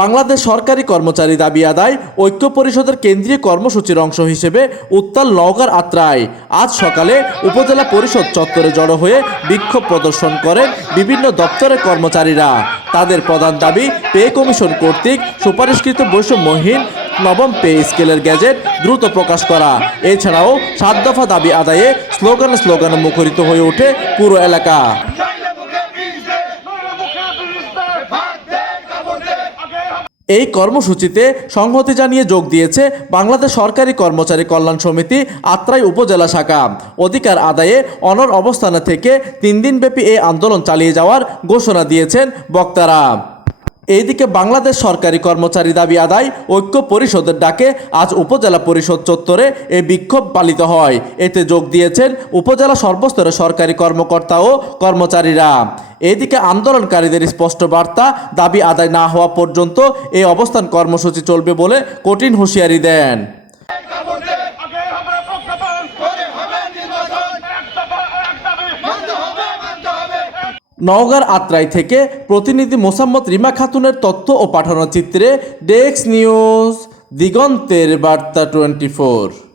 বাংলাদেশ সরকারি কর্মচারী দাবি আদায় ঐক্য পরিষদের কেন্দ্রীয় কর্মসূচির অংশ হিসেবে উত্তাল নওগাঁর আত্রায় আজ সকালে উপজেলা পরিষদ চত্বরে জড়ো হয়ে বিক্ষোভ প্রদর্শন করেন বিভিন্ন দপ্তরের কর্মচারীরা। তাদের প্রধান দাবি পে কমিশন কর্তৃক সুপারিশকৃত বৈষম্যহীন নবম পে স্কেলের গ্যাজেট দ্রুত প্রকাশ করা। এছাড়াও 7 দফা দাবি আদায়ে স্লোগানে মুখরিত হয়ে ওঠে পুরো এলাকা। এই কর্মসূচিতে সংহতি জানিয়ে যোগ দিয়েছে বাংলাদেশ সরকারি কর্মচারী কল্যাণ সমিতি আত্রাই উপজেলা শাখা। অধিকার আদায়ে অনড় অবস্থানে থেকে 3 দিনব্যাপী এই আন্দোলন চালিয়ে যাওয়ার ঘোষণা দিয়েছেন বক্তারা। এইদিকে বাংলাদেশ সরকারি কর্মচারী দাবি আদায় ঐক্য পরিষদের ডাকে আজ উপজেলা পরিষদ চত্বরে এই বিক্ষোভ পালিত হয়। এতে যোগ দিয়েছেন উপজেলা সর্বস্তরের সরকারি কর্মকর্তা ও কর্মচারীরা। এদিকে আন্দোলনকারীদের স্পষ্ট বার্তা, দাবি আদায় না হওয়া পর্যন্ত এই অবস্থান কর্মসূচি চলবে বলে কঠিন হুঁশিয়ারি দেন। নওগাঁর আত্রাই থেকে প্রতিনিধি মোসাম্মদ রিমা খাতুনের তথ্য ও পাঠানো চিত্রে ডেস্ক নিউজ, দিগন্তের বার্তা 24।